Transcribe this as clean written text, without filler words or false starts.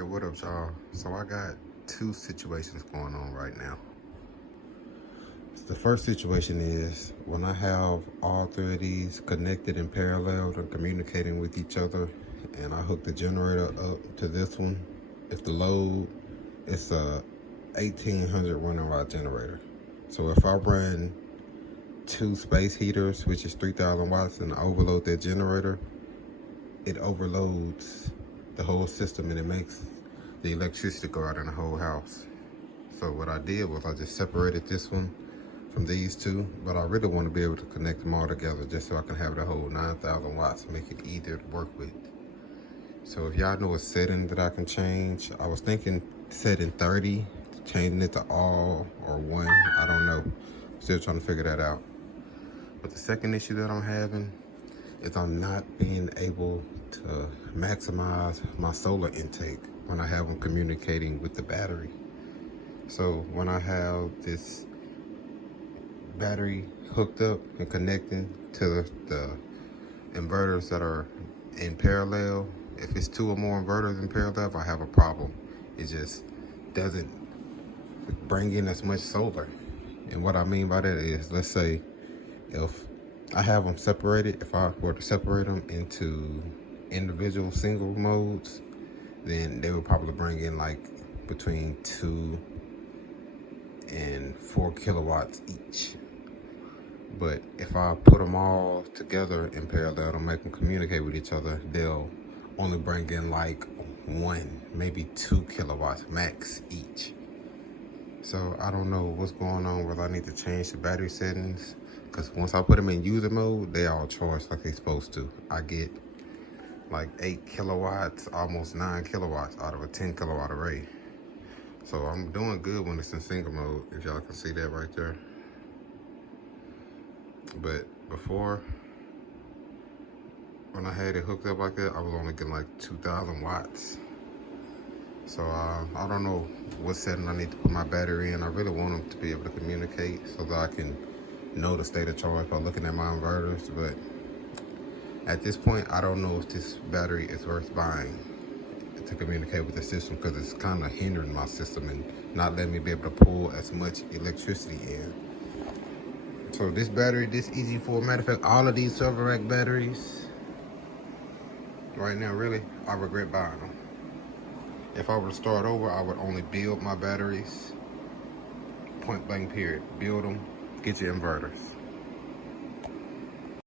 Alright, what up, y'all? So I got two situations going on right now. The first situation is when I have all three of these connected in parallel and communicating with each other, and I hook the generator up to this one. If the load, it's a 1800 running rod generator. So if I run two space heaters, which is 3000 watts, and I overload that generator, it overloads the whole system and it makes the electricity go out in the whole house. So what I did was I just separated this one from these two, but I really want to be able to connect them all together just so I can have the whole 9,000 watts, make it easier to work with. So if y'all know a setting that I can change, I was thinking setting 30, changing it to all or one, I don't know. Still trying to figure that out. But the second issue that I'm having is I'm not being able to maximize my solar intake when I have them communicating with the battery. So when I have this battery hooked up and connecting to the inverters that are in parallel, if it's two or more inverters in parallel, I have a problem. It just doesn't bring in as much solar. And what I mean by that is, let's say if I have them separated, if I were to separate them into individual single modes, then they would probably bring in like between 2 and 4 kilowatts each. But if I put them all together in parallel to make them communicate with each other, they'll only bring in like 1, maybe 2 kilowatts max each. So I don't know what's going on, whether I need to change the battery settings, because once I put them in user mode, they all charge like they're supposed to. I get like 8 kilowatts, almost 9 kilowatts out of a 10 kilowatt array. So I'm doing good when it's in single mode, if y'all can see that right there. But before, when I had it hooked up like that, I was only getting like 2,000 watts. So I don't know what setting I need to put my battery in. I really want them to be able to communicate so that I can know the state of charge by looking at my inverters. But at this point, I don't know if this battery is worth buying to communicate with the system, because it's kind of hindering my system and not letting me be able to pull as much electricity in. So this battery, this EG4, matter of fact, all of these server rack batteries, right now, really, I regret buying them. If I were to start over, I would only build my batteries, point blank period. Build them, get your inverters.